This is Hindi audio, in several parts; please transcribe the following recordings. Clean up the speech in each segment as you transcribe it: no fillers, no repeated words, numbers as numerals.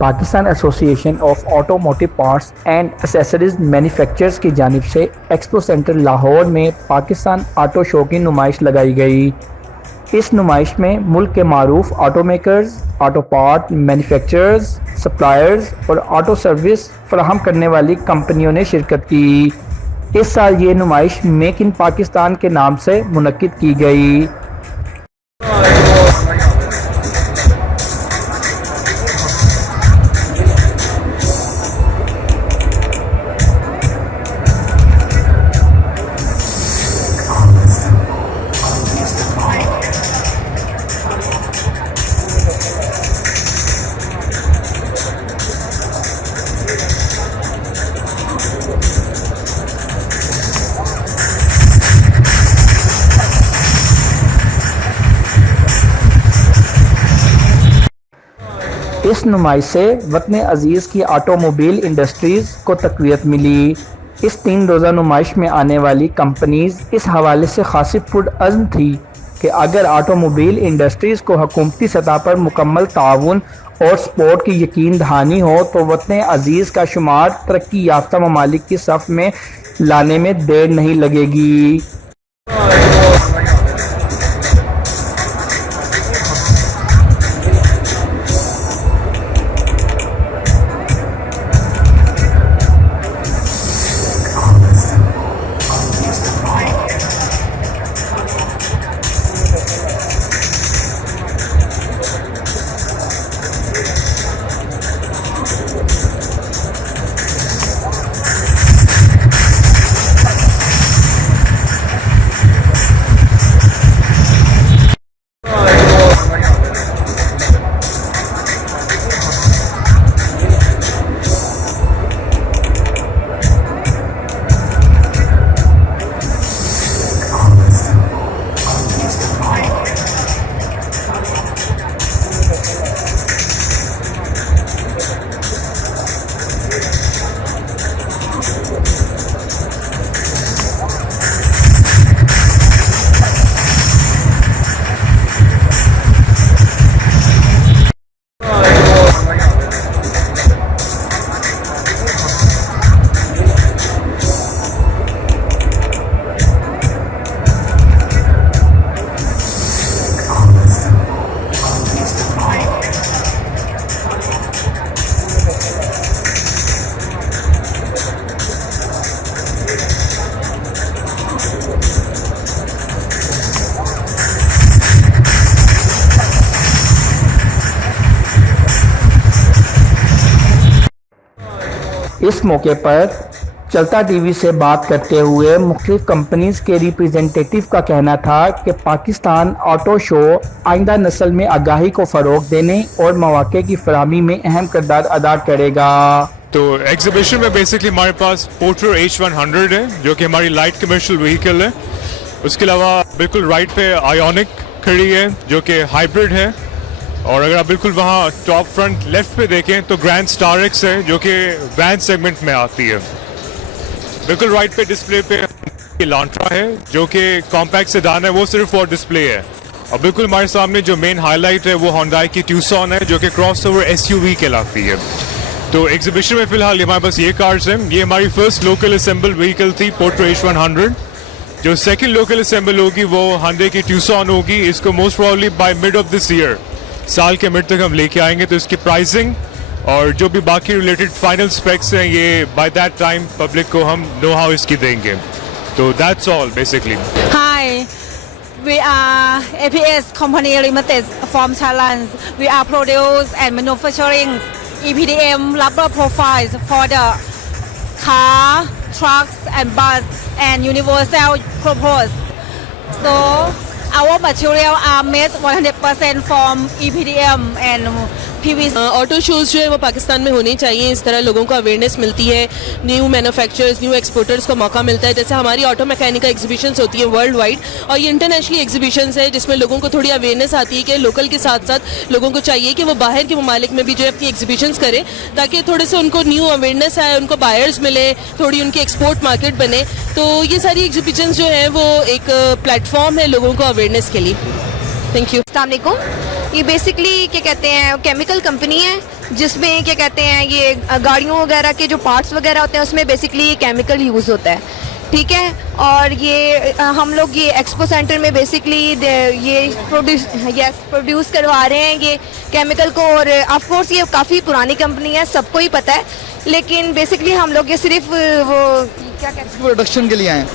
Pakistan association of automotive parts and accessories manufacturers की जानिब से एक्सपो सेंटर लाहौर में पाकिस्तान ऑटो शो की नुमाइश लगाई गई। इस नुमाइश में मुल्क के मारूफ auto makers, auto part manufacturers, suppliers और ऑटो सर्विस फराहम करने वाली कंपनियों ने शिरकत की। इस साल ये नुमाइश मेक इन पाकिस्तान के नाम से मुनक्किद की गई। इस नुमाइश से वतन अजीज़ की ऑटोमोबाइल इंडस्ट्रीज़ को तक़वियत मिली। इस 3 रोज़ा नुमाइश में आने वाली कंपनीज़ इस हवाले से खासी पुरअज़्म थी कि अगर ऑटोमोबाइल इंडस्ट्रीज़ को हुकूमती सतह पर मुकम्मल ताउन और सपोर्ट की यकीन दहानी हो तो वतन अजीज़ का शुमार तरक्की याफ्ता ममालिक की सफ़ में लाने में देर नहीं लगेगी। इस मौके पर चलता टीवी से बात करते हुए मुख्तलिफ कंपनीज के रिप्रेजेंटेटिव का कहना था कि पाकिस्तान ऑटो शो आइंदा नस्ल में आगाही को फ़रोग देने और मौके की फराहमी में अहम किरदार अदा करेगा। तो एग्जीबिशन में बेसिकली हमारे पास पोर्टर H100 है जो कि हमारी लाइट कमर्शियल व्हीकल है। उसके अलावा बिल्कुल राइट पे आयोनिक खड़ी है जो कि हाइब्रिड है, और अगर आप बिल्कुल वहाँ टॉप फ्रंट लेफ्ट पे देखें तो ग्रैंड स्टार एक्स है जो कि वैन सेगमेंट में आती है। बिल्कुल राइट पे डिस्प्ले पे लांट्रा है जो कि कॉम्पैक्ट सेडान है, वो सिर्फ फॉर डिस्प्ले है। और बिल्कुल हमारे सामने जो मेन हाईलाइट है वो होंडाई की ट्यूसॉन है जो कि क्रॉसओवर SUV कहलाती है। तो एग्जीबिशन में फिलहाल हमारे पास ये कार्स हैं। ये हमारी फर्स्ट लोकल असेंबल व्हीकल थी पोर्टर H100। जो सेकंड लोकल असेंबल होगी वो हांडे की ट्यूसॉन होगी। इसको most probably by mid of this year, साल के मिड तक हम लेके आएंगे। तो इसकी प्राइसिंग और जो भी बाकी रिलेटेड फाइनल स्पेक्स हैं ये बाय दैट टाइम पब्लिक को हम नो हाउ इसकी देंगे। तो that's all basically. Hi, we are APS Company Limited from Thailand. We are produce and manufacturing EPDM rubber profiles for the car, trucks and bus and universal purpose. So our material are made 100% from EPDM and PVC। Auto shows जो है वो पाकिस्तान में होने चाहिए। इस तरह लोगों को अवेयरनेस मिलती है, न्यू मैन्युफैक्चरर्स, न्यू एक्सपोर्टर्स को मौका मिलता है। जैसे हमारी ऑटो मैकेनिकल एग्जीबिशंस होती है वर्ल्ड वाइड, और ये इंटरनेशनली एग्जीबिशंस है जिसमें लोगों को थोड़ी अवेयरनेस आती है कि लोकल के साथ साथ लोगों को चाहिए कि वो बाहर के ममालिक में भी जो है अपनी एग्जीबिशंस करें, ताकि थोड़े से उनको न्यू अवेयरनेस आए, उनको बायर्स मिले, थोड़ी उनकी एक्सपोर्ट मार्केट बने। तो ये सारी एग्जीबिशंस जो है वो एक प्लेटफॉर्म है लोगों को अवेयरनेस के लिए। Thank you. अस्सलाम वालेकुम। ये बेसिकली क्या कहते हैं केमिकल कंपनी है जिसमें क्या कहते हैं ये गाड़ियों वगैरह के जो पार्ट्स वगैरह होते हैं उसमें बेसिकली ये केमिकल यूज़ होता है, ठीक है। और ये हम लोग ये एक्सपो सेंटर में बेसिकली ये प्रोड्यूस करवा रहे हैं ये केमिकल को। और ऑफ कोर्स ये काफ़ी पुरानी कंपनी है, सबको ही पता है, लेकिन बेसिकली हम लोग ये सिर्फ वो क्या कहते हैं प्रोडक्शन के लिए आए हैं।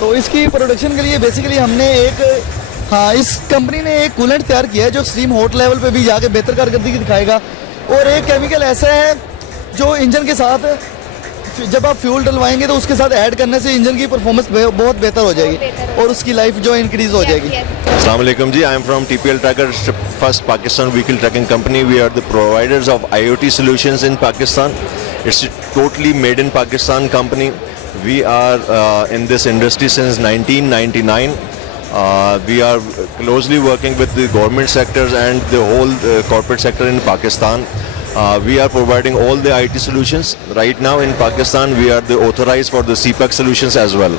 तो इसकी प्रोडक्शन के लिए बेसिकली हमने इस कंपनी ने एक कूलेंट तैयार किया है जो एक्सट्रीम हॉट लेवल पे भी जाके बेहतर कारकर्दगी दिखाएगा। और एक केमिकल ऐसा है जो इंजन के साथ जब आप फ्यूल डलवाएंगे तो उसके साथ ऐड करने से इंजन की परफॉर्मेंस बहुत बेहतर हो जाएगी और उसकी लाइफ जो इंक्रीज हो जाएगी। Assalamu alaikum ji, I am from TPL Trackers, first Pakistan vehicle tracking company. We are the providers of IoT solutions in Pakistan. It's a totally made in Pakistan company. We are in this industry since 1999. We are closely working with the government sectors and the whole corporate sector in Pakistan. We are providing all the IT solutions. Right now in Pakistan, we are the authorized for the CPAC solutions as well.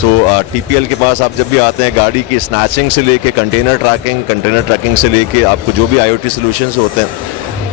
So TPL के पास आप जब भी आते हैं गाड़ी की स्नैचिंग से लेके कंटेनर ट्रैकिंग से लेके आपको जो भी IoT solutions होते हैं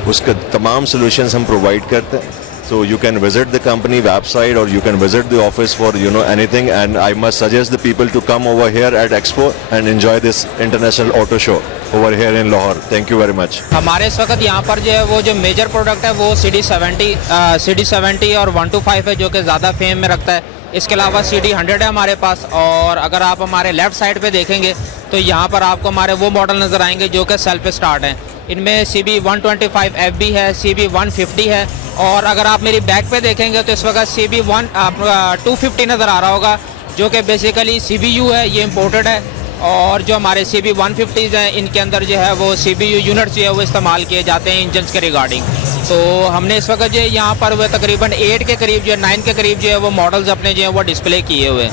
उसके तमाम solutions हम provide करते हैं. So you can visit the company website or you can visit the office for anything, and I must suggest the people to come over here at Expo and enjoy this international auto show over here in Lahore. Thank you very much. हमारे इस वक्त यहाँ पर जो है वो जो मेजर प्रोडक्ट है वो CD70 और 125 है जो कि ज़्यादा फेम में रखता है। इसके अलावा CD100 है हमारे पास। और अगर आप हमारे लेफ़्ट साइड पे देखेंगे तो यहाँ पर आपको हमारे वो मॉडल नज़र आएंगे जो कि सेल्फ स्टार्ट हैं। इनमें CB125FB है, CB150 है। और अगर आप मेरी बैक पे देखेंगे तो इस वक्त CB250 नज़र आ रहा होगा जो कि बेसिकली CBU है, ये इम्पोर्टेड है। और जो हमारे CB150s हैं इनके अंदर जो है वो CBU यूनिट्स जो है वो इस्तेमाल किए जाते हैं इंजन्स के रिगार्डिंग। तो हमने इस वक्त जो यहाँ पर वो तकरीबन 8 के करीब जो है 9 के करीब जो है वो मॉडल्स अपने जो है वो डिस्प्ले किए हुए हैं।